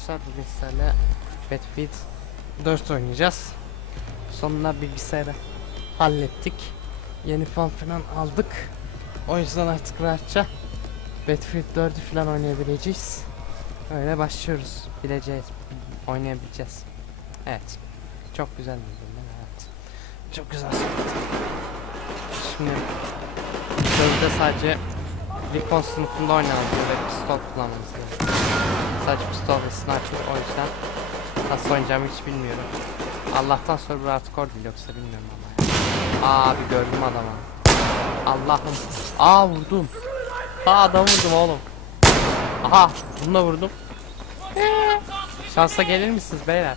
arkadaşlar bugün sizlerle Battlefield 4 oynayacağız. Sonunda bilgisayarı hallettik. Yeni fon falan aldık. O yüzden artık rahatça Battlefield 4'ü falan oynayabileceğiz. Öyle başlıyoruz. Bileceğiz. Oynayabileceğiz. Evet. Çok güzel bir bölüm. Evet. Çok güzel. Şimdi sözde sadece Recon sınıfında oynanıyor ve pistol kullanmamız gerekiyor. Pistol ve sniper o yüzden nasıl oynayacağımı hiç bilmiyorum. Allah'tan sonra bir hardcore değil yoksa bilmiyorum ama Abi gördüm adamı. Allah'ım. Aa vurdum. Aa adam vurdum oğlum. Aha bunu da vurdum. Şansa gelir misiniz beyler?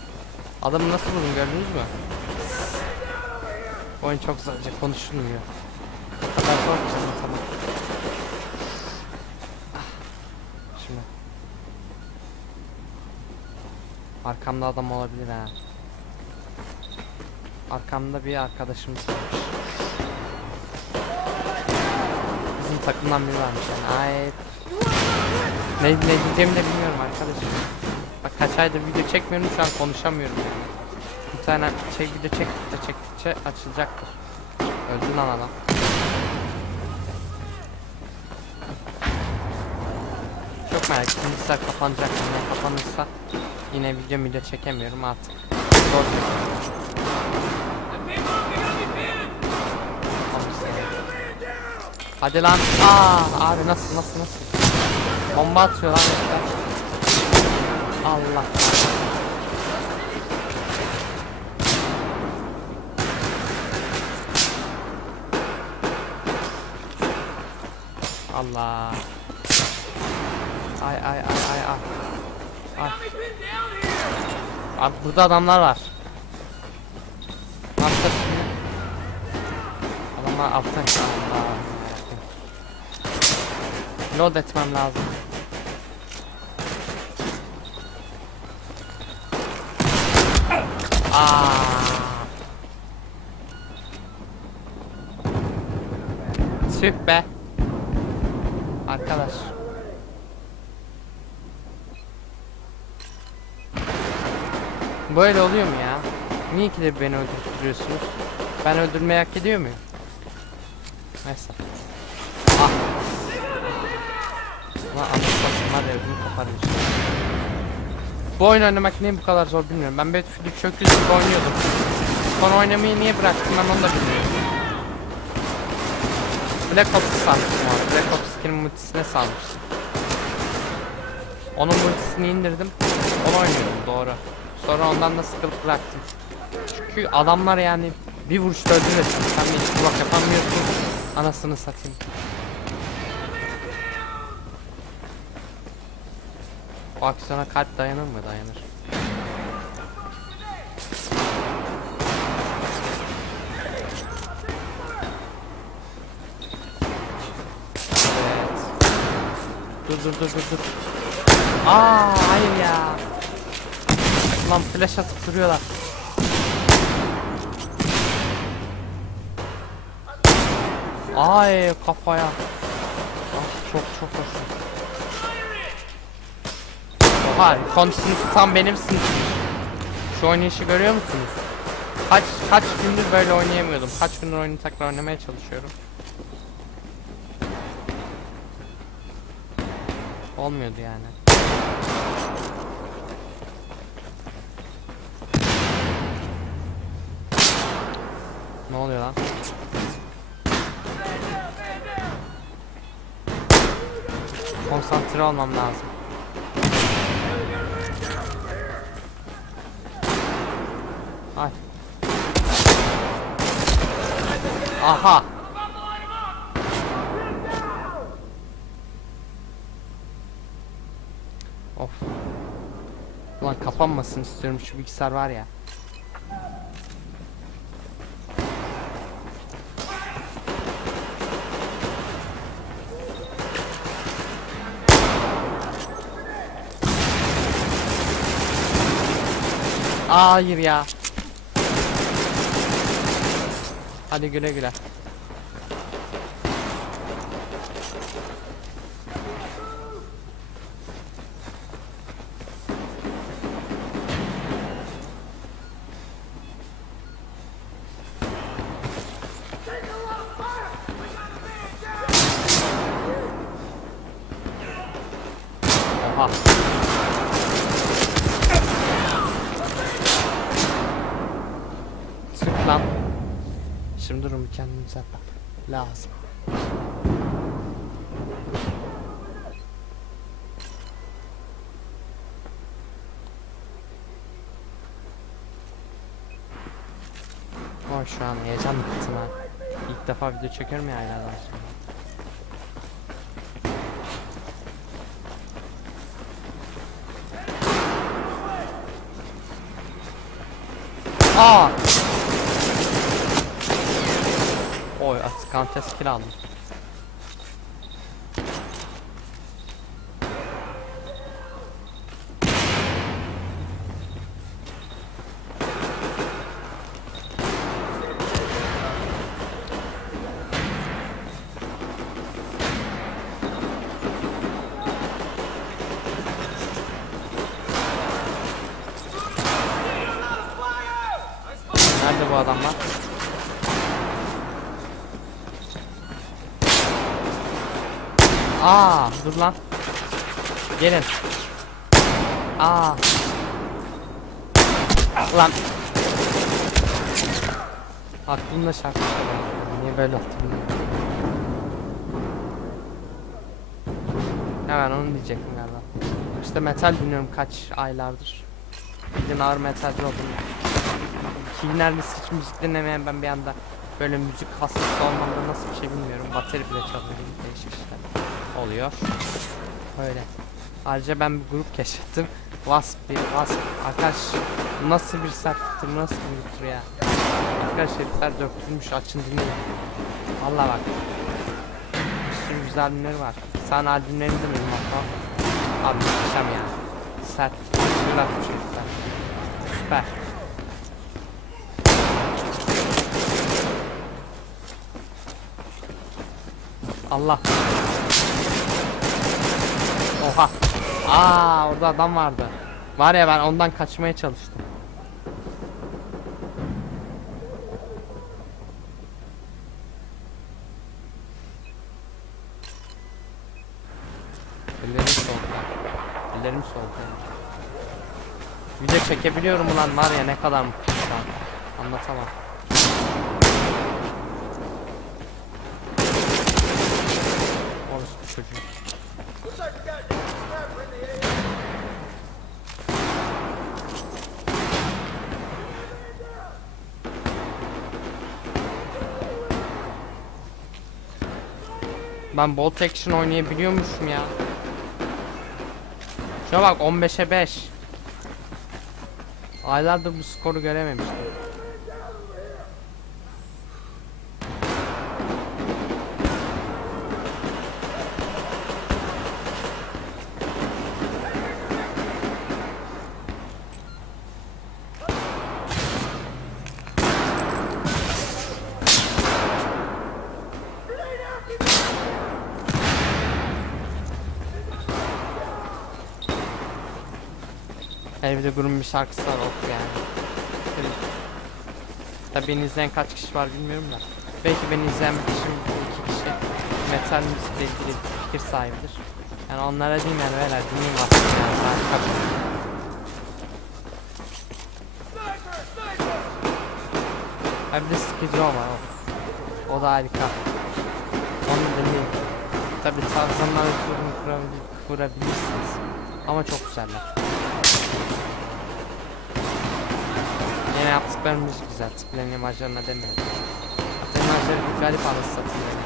Adamı nasıl vurdum gördünüz mü? Oyun çok sadece konuşulmuyor. Kadar zor ki tamam. Şimdi. Arkamda adam olabilir ha. Arkamda bir arkadaşımız varmış. Bizim takımdan biri varmış yani. Ay. Ne, ne diyeceğimi de bilmiyorum arkadaşım. Bak kaç aydır video çekmiyorum şu an konuşamıyorum yani. Bir tane şey video çektikçe çektikçe açılacaktır. Öldü lan adam. Çok merak ettim. Kapanacak mı? Kapanırsa yine video video çekemiyorum artık. Zor. Hadi lan. Aa abi nasıl nasıl nasıl? Bomba atıyor lan. Allah. Allah. Ay ay ay ay ay. Ay. Abi burada adamlar var. Adamlar altta. Allah. Load etmem lazım. Aa. Arkadaş. Böyle oluyor mu ya? Niye ki de beni öldürtüyorsunuz? Ben öldürmeyi hak ediyor muyum? Neyse. Ah. Ulan var ya ödümü koparıyorsun. Bu oyun oynamak niye bu kadar zor bilmiyorum. Ben Battlefield çok güzel oynuyordum. Sonra oynamayı niye bıraktım ben onu da bilmiyorum. Black Ops'u salmıştım abi. Black Ops 2'nin multisine salmıştım. Onun multisini indirdim. Onu oynuyordum doğru. Sonra ondan da sıkılıp bıraktım. Çünkü adamlar yani bir vuruşta öldürüyorsun. Sen bir hiç bak yapamıyorsun. Anasını satayım. O aksiyona kalp dayanır mı? Dayanır. Evet. Dur dur dur dur dur. Aa hayır ya. Lan flash atıp duruyorlar. Ay kafaya. Ah çok çok hoşum. Oha kon sınıfı tam benim sınıfım. Şu oynayışı görüyor musunuz? Kaç kaç gündür böyle oynayamıyordum. Kaç gündür oyunu tekrar oynamaya çalışıyorum. Olmuyordu yani. Ne oluyor lan? Konsantre olmam lazım. Ay. Aha. Of. Ulan kapanmasın istiyorum şu bilgisayar var ya. Hayır ya. Hadi güle güle. Lazım. Oy şu an heyecan bitti lan. İlk defa video çekiyorum ya aylardan sonra. Aa! Oy Askantes kill aldım. Nerede bu adamlar? Aa, dur lan. Gelin. Aa. Lan. Şarkı çalıyor. Niye böyle oldu bilmiyorum. Hemen onu diyecektim galiba. İşte metal dinliyorum kaç aylardır. Bildiğin ağır metalci oldum. Ki neredeyse hiç müzik dinlemeyen ben bir anda böyle müzik hastası olmamda nasıl bir şey bilmiyorum. Bateri bile çalıyorum değişik işler oluyor. Öyle. Ayrıca ben bir grup keşfettim. Wasp bir Wasp. Arkadaş nasıl bir sertliktir, bu nasıl bir gruptur ya. Arkadaş herifler döktürmüş açın dinleyin. Valla bak. Bir sürü güzel albümleri var. Sen albümlerini dinledim hatta. Abi muhteşem ya. Sert. Güzel bir şey. Süper. Allah. Oha. Aa orada adam vardı. Var ya ben ondan kaçmaya çalıştım. Ellerim soğudu. Ellerim soğudu. Video çekebiliyorum ulan var ya ne kadar mutluyum. Anlatamam. Orası çocuğu. Ben bolt action oynayabiliyormuşum ya. Şuna bak 15'e 5. Aylardır bu skoru görememiştim. Evde grubun bir şarkısı var of yani. Tabi beni izleyen kaç kişi var bilmiyorum da. Belki beni izleyen bir kişi, iki kişi metal müzikle ilgili bir fikir sahibidir. Yani onlara diyeyim yani beyler dinleyin aslında yani harika bir. Ha bir de Skid var o. O da harika. Onu dinleyin. Tabi tarzanlar kurabil- kurabilirsiniz. Ama çok güzeller. Yine yaptıkları müzik güzel. Tıklayan imajlarına demiyorum. Hatta imajları bir garip anası satıyor. yani.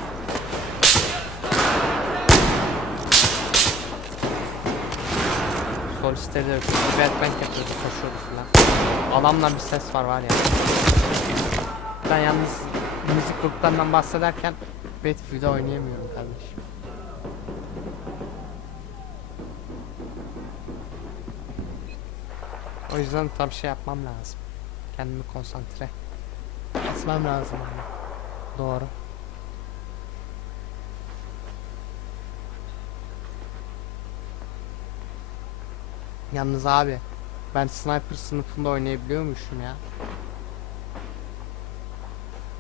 Solistleri de. Bir Batman yapıyordu, koşuyordu falan. Adamla bir ses var var ya. Ben yalnız müzik gruplarından bahsederken Battlefield'de oynayamıyorum kardeşim. O yüzden tam şey yapmam lazım. Kendimi konsantre etmem lazım yani. Doğru. Yalnız abi ben sniper sınıfında oynayabiliyormuşum ya.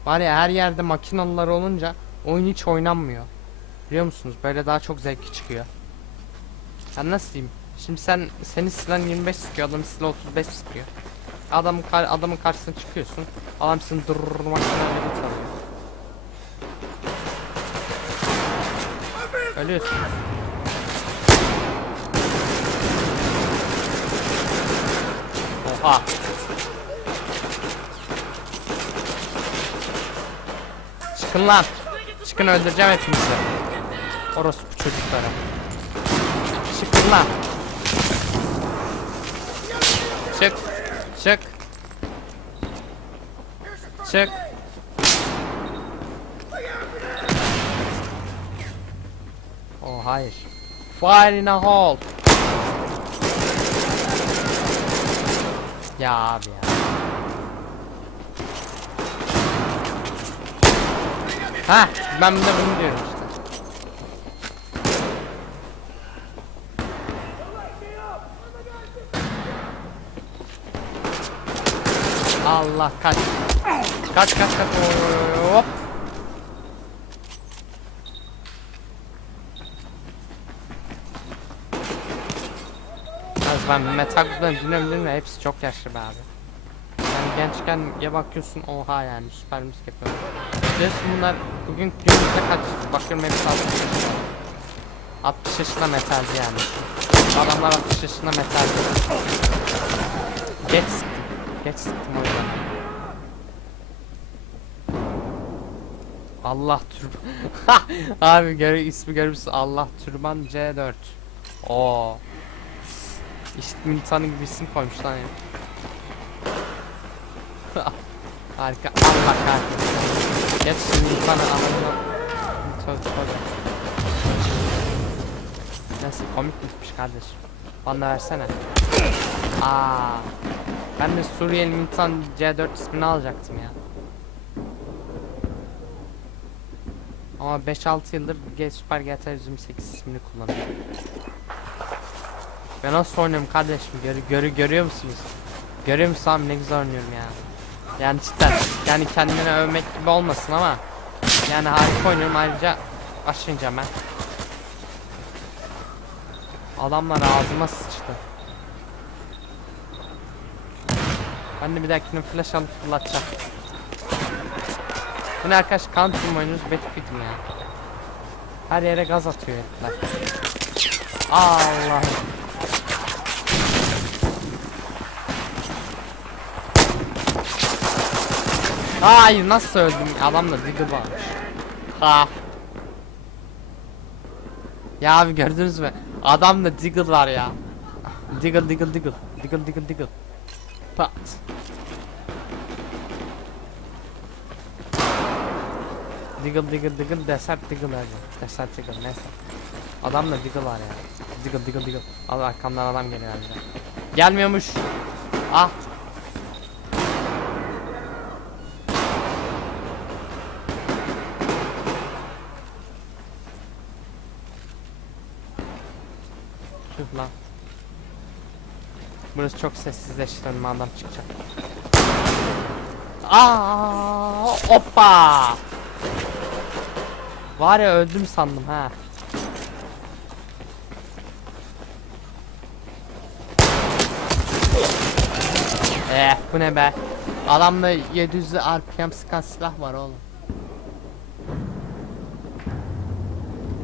Var ya her yerde makinalılar olunca oyun hiç oynanmıyor. Biliyor musunuz? Böyle daha çok zevki çıkıyor. Ben nasıl diyeyim? Şimdi sen senin silahın 25 sıkıyor, adam silah 35 sıkıyor. Adam adamın karşısına çıkıyorsun. Adam seni durmak için Ölüyorsun. Oha. Çıkın lan. Çıkın öldüreceğim hepinizi. Orospu çocuklara. Çıkın lan. Çık. Çık. Çık. Oh hayır. Fire in a hole. Ya abi ya. Ha, ben de bunu diyorum işte. Allah kaç. Kaç kaç kaç. Hop. Az ben metal kutudan dinlemedim mi? Hepsi çok yaşlı be abi. Yani gençken ya bakıyorsun oha yani süper müzik yapıyor. Biliyorsun bunlar bugün günümüzde kaç bakıyorum hepsi 60 yaşında. 60 yaşında metalci yani. Adamlar 60 yaşında metalci. Geç. Geç sıktım o yüzden. Allah türban. Abi gör ismi görmüşsün. Allah türban C4. Oo. İşte insanı gibi isim koymuş lan ya. Harika. Allah kahretsin. Geç şimdi insanı anlamına. Tövbe tövbe. Neyse komikmiş kardeşim. Bana versene. Aa. Ben de Suriyeli insan C4 ismini alacaktım ya. Ama 5-6 yıldır Super GTA 128 ismini kullanıyorum. Ben nasıl oynuyorum kardeşim? Görü, görü, görüyor musunuz? Görüyor musun abi ne güzel oynuyorum ya. Yani cidden yani kendini övmek gibi olmasın ama yani harika oynuyorum ayrıca aşınca ben. Adamlar ağzıma sıçtı. Ben de bir dahakine flash alıp fırlatacağım. Bu ne arkadaş counter oynuyoruz Battlefield mi ya? Her yere gaz atıyor herifler. Allah. Hayır nasıl öldüm? Adamda diggle varmış. Ha. Ya abi gördünüz mü? Adamda diggle var ya. Diggle diggle diggle. Diggle diggle diggle. Pat. Diggle diggle diggle desert diggle öyle. Desert diggle neyse. Adamda diggle var ya. Diggle diggle diggle. Al arkamdan adam geliyor herhalde. Gelmiyormuş. Ah. Tüh lan. Burası çok sessizleşti önüme adam çıkacak. Aa, hoppa. Var ya öldüm sandım ha. Eh bu ne be? Adamda 700 RPM sıkan silah var oğlum.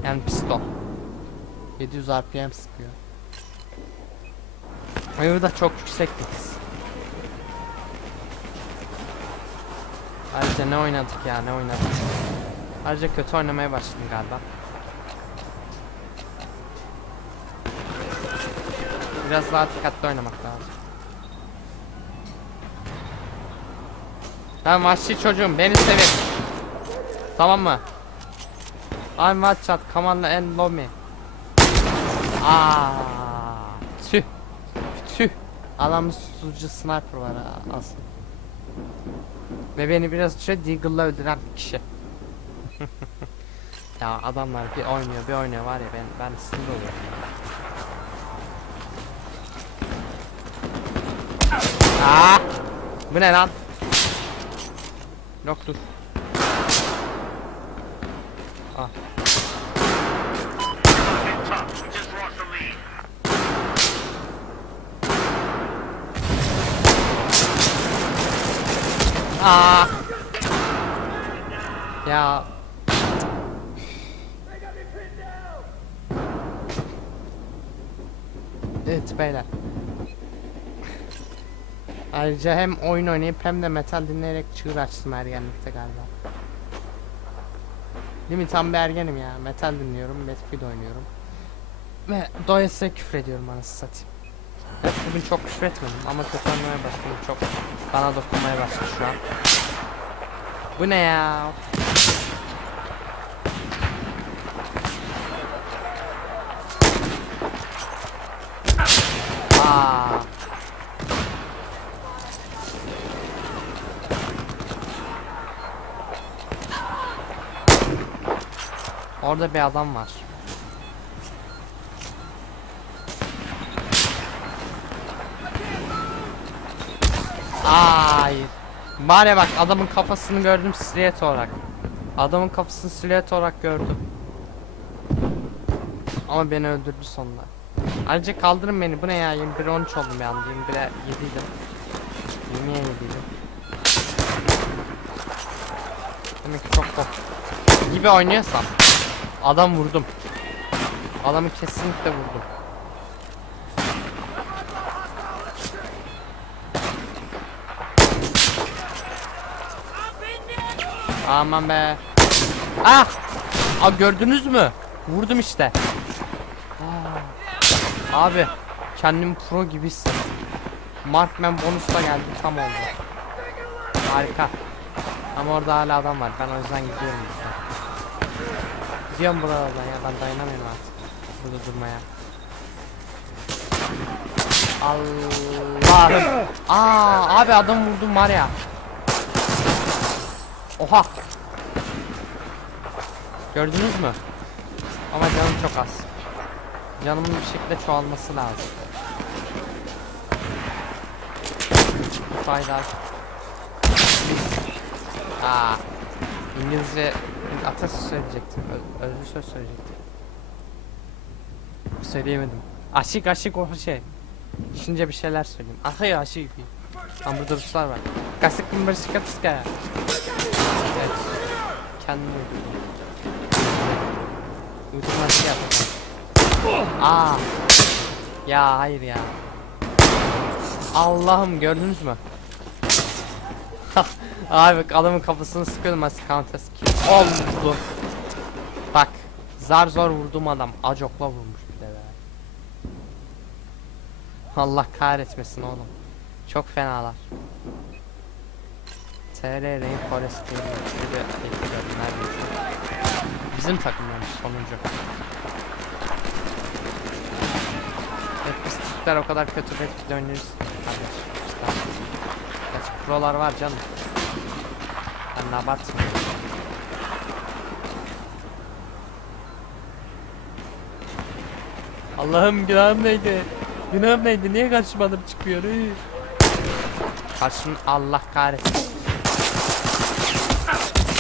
Yani pistol. 700 RPM sıkıyor. Ayı da çok yüksek bir hız. Ayrıca ne oynadık ya ne oynadık. Ayrıca kötü oynamaya başladım galiba. Biraz daha dikkatli oynamak lazım. Ben vahşi çocuğum beni sevin. Tamam mı? I'm watch out come on and love me. Aa. Adamın susturucu sniper var ha, aslında. Ve beni biraz önce Deagle'la öldüren kişi. ya adamlar bir oynuyor bir oynuyor var ya ben ben sinir oluyorum. Aa! Bu ne lan? Yok dur. Ah. Aa. Ya. Evet beyler. Ayrıca hem oyun oynayıp hem de metal dinleyerek çığır açtım ergenlikte galiba. Değil mi? Tam bir ergenim ya. Metal dinliyorum, Battlefield oynuyorum. Ve doyasıya küfür ediyorum anasını satayım. Evet, bugün çok küfür ama kötü anlamaya başladım çok bana dokunmaya başladı şu an. Bu ne ya? Aa. Orada bir adam var. Hayır. Ya bak adamın kafasını gördüm silüet olarak. Adamın kafasını silüet olarak gördüm. Ama beni öldürdü sonunda. Ayrıca kaldırın beni. Bu ne ya? 21 13 oldum bir anda. 21'e 7'ydim. 20'ye 7'ydim. Demek ki çok bok. Gibi oynuyorsam adam vurdum. Adamı kesinlikle vurdum. Aman be. Ah! Aa, gördünüz mü? Vurdum işte. Aa. Abi kendimi pro gibi hissettim. Markman bonus da geldi tam oldu. Harika. Ama orada hala adam var. Ben o yüzden gidiyorum. buradan. Gidiyorum buralardan ya. Ben dayanamıyorum artık. Burada durmaya. Allah'ım. Aa abi adam vurdum var ya. Oha. Gördünüz mü? Ama canım çok az. Canımın bir şekilde çoğalması lazım. Fayda. Aa. İngilizce atasöz söyleyecektim. Ö- özlü söz söyleyecektim. Söyleyemedim. Aşık aşık o şey. Düşünce bir şeyler söyleyeyim. Ahı aşık. Ama burada Ruslar var. Kasık bir şikatıska ya. Evet. Kendimi uydurdum. Uydurma şey yapacağım. Aa. Ya hayır ya. Allah'ım gördünüz mü? Abi adamın kafasını sıkıyordum az counter skill. Oldu. Bak. Zar zor vurdum adam. Acokla vurmuş bir de be. Allah kahretmesin oğlum. Çok fenalar. TR Rainforest diye bir neredeyse. Bizim takımlarımız sonuncu. Evet biz Türkler o kadar kötü Battlefield oynuyoruz. Kardeş işte. Kaç prolar var canım. Ben de abartmıyorum. Allah'ım günahım neydi? Günahım neydi? Niye çıkıyor? Üy. Karşın Allah kahretsin.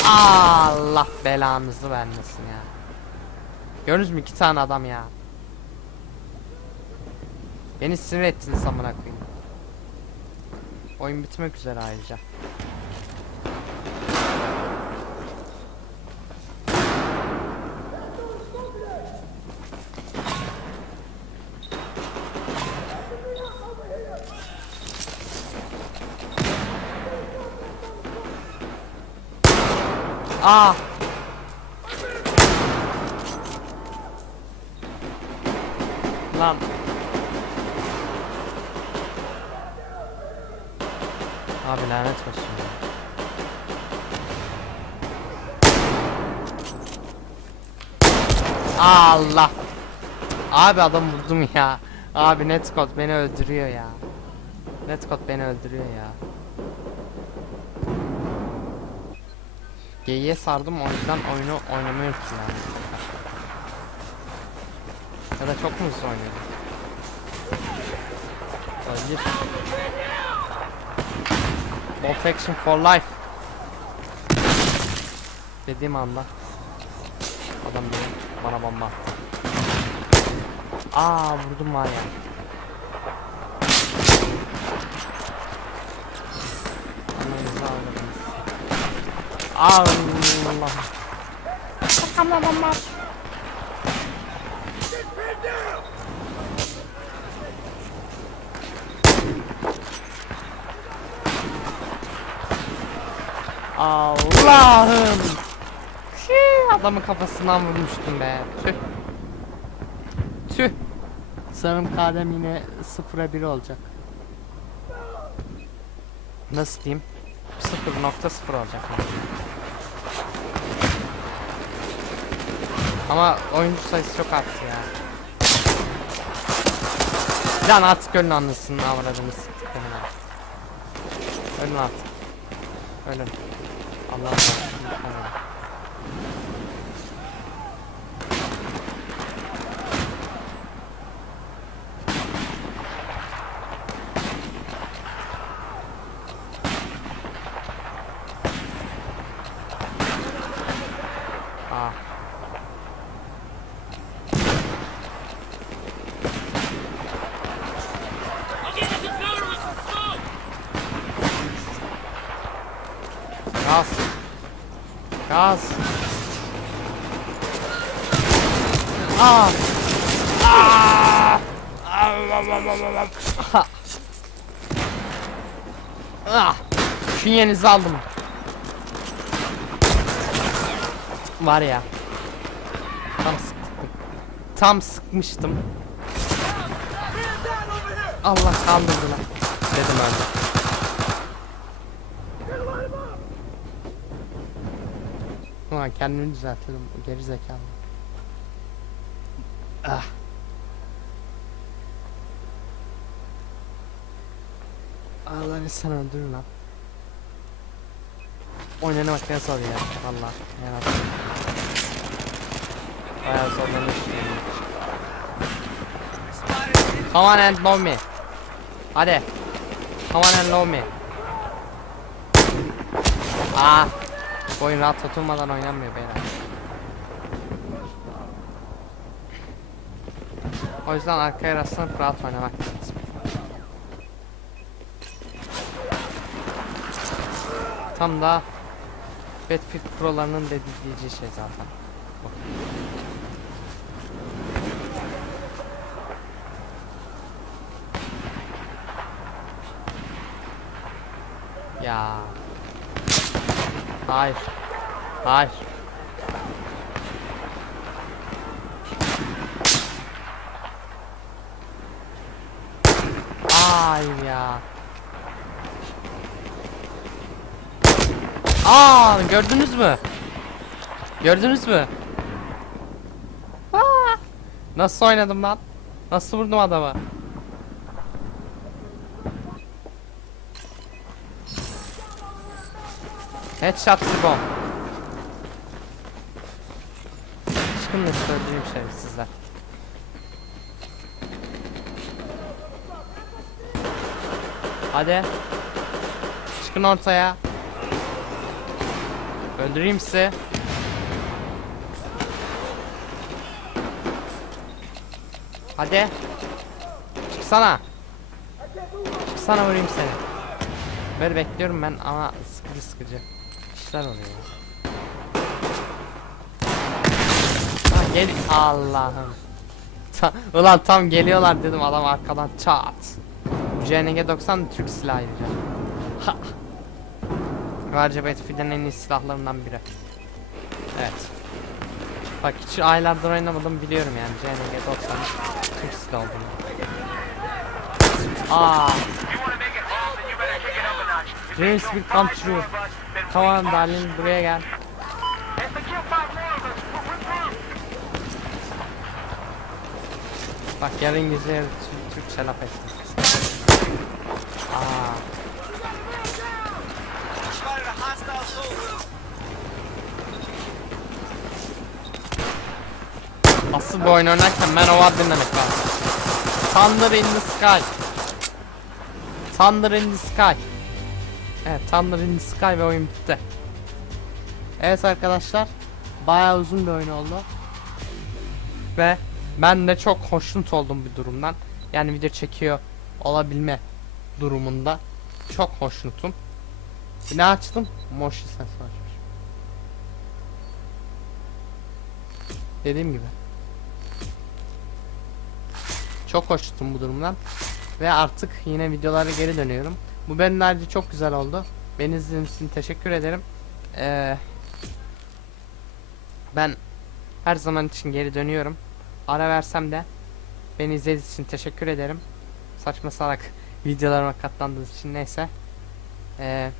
Allah belanızı vermesin ya. Gördünüz mü iki tane adam ya. Beni sinir ettiniz amına koyayım. Oyun bitmek üzere ayrıca. Aa! Lan. Abi lanet olsun. Allah. Abi adam vurdum ya. Abi Netcode beni öldürüyor ya. Netcode beni öldürüyor ya. Geyiğe sardım o yüzden oyunu oynamayı unuttum yani. Ya da çok mu hızlı oynuyorum? Hayır. Protection for life. Dediğim anda adam benim bana bomba attı. Aa vurdum var ya. Ananızı Allah. Arkamda adam. Allah'ım. Şu adamın kafasından vurmuştum be. Tüh. Tüh. Sanırım kadem yine sıfıra bir olacak. Nasıl diyeyim? 0.0 olacak. Yani. Ama oyuncu sayısı çok arttı ya. Lan artık ölün anlasın lan. Ölün artık. Ölün. Allah Allah. Ah. Gaz. Gaz. Ah. Ah. Ah. Ah. Künyenizi aldım. Var ya. Tam sıktım. Tam sıkmıştım. Allah kandırdı lan. Dedim öyle. Ulan kendimi düzelttim. Geri zekalı. Ah. Allah insan öldürür lan. Oynamak ne zor ya valla. Yani Bayağı zorlanmış. Come on and love me. Hadi. Come on and love me. Ah. Oyun rahat oturmadan oynanmıyor beyler. O yüzden arkaya rastlanıp rahat oynamak lazım. Tam da Battlefield Pro'larının dediği şey zaten. Ya. Hayır. Hayır. Ay ya. Aa gördünüz mü? Gördünüz mü? Aa! Nasıl oynadım lan? Nasıl vurdum adamı? Headshot the bomb. Çıkın da söyleyeyim şerefsizler. Hadi. Çıkın ortaya. Öldüreyim sizi. Hadi. Çıksana. Çıksana vurayım seni. Böyle bekliyorum ben ama sıkıcı sıkıcı işler oluyor. Ha, gel Allah'ım. Ulan tam geliyorlar dedim adam arkadan çat. CNG 90 Türk silahı ayrıca. Ha. Ayrıca Battlefield'in en iyi silahlarından biri. Evet. Bak hiç aylardır oynamadım biliyorum yani CNG 90 Türk silahı olduğunu. Aa, You want to make it home, then you better kick it up a notch. dreams will come true. Come on darling buraya gel. Bak yarın Tür- Türkçe laf ettim. Aa. Asıl bir oyun oynarken ben o var dinlemek lazım. Thunder in the Sky. Thunder in the Sky. Evet Thunder in the Sky ve oyun bitti. Evet arkadaşlar. Bayağı uzun bir oyun oldu. Ve ben de çok hoşnut oldum bir durumdan. Yani video çekiyor olabilme durumunda. Çok hoşnutum. Ne açtım? Motion sensör açmış. Dediğim gibi. Çok hoşnutum bu durumdan. Ve artık yine videolara geri dönüyorum. Bu benim ayrıca çok güzel oldu. Beni izlediğiniz için teşekkür ederim. Ee, ben her zaman için geri dönüyorum. Ara versem de beni izlediğiniz için teşekkür ederim. Saçma salak videolarıma katlandığınız için neyse. Ee,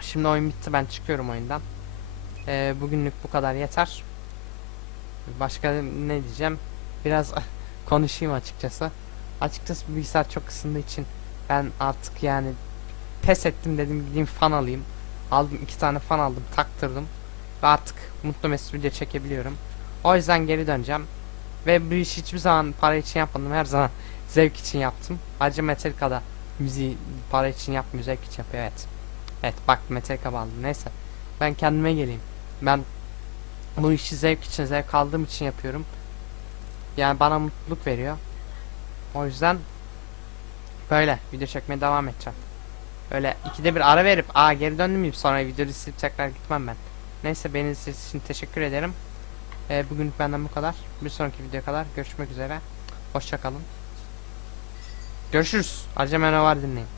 şimdi oyun bitti ben çıkıyorum oyundan. Ee, bugünlük bu kadar yeter. Başka ne diyeceğim? Biraz konuşayım açıkçası. Açıkçası bilgisayar çok ısındığı için ben artık yani pes ettim dedim gideyim fan alayım. Aldım iki tane fan aldım taktırdım. Ve artık mutlu mesut video çekebiliyorum. O yüzden geri döneceğim. Ve bu işi hiçbir zaman para için yapmadım. Her zaman zevk için yaptım. Ayrıca Metallica'da müziği para için yapmıyor zevk için yapıyor evet. Evet bak Metallica bağlı neyse. Ben kendime geleyim. Ben bu işi zevk için zevk aldığım için yapıyorum. Yani bana mutluluk veriyor. O yüzden böyle video çekmeye devam edeceğim. Öyle ikide bir ara verip aa geri döndüm mü sonra videoyu silip tekrar gitmem ben. Neyse beni izlediğiniz için teşekkür ederim. Ee, bugünlük benden bu kadar. Bir sonraki videoya kadar görüşmek üzere. Hoşçakalın. Görüşürüz. Ne var dinleyin.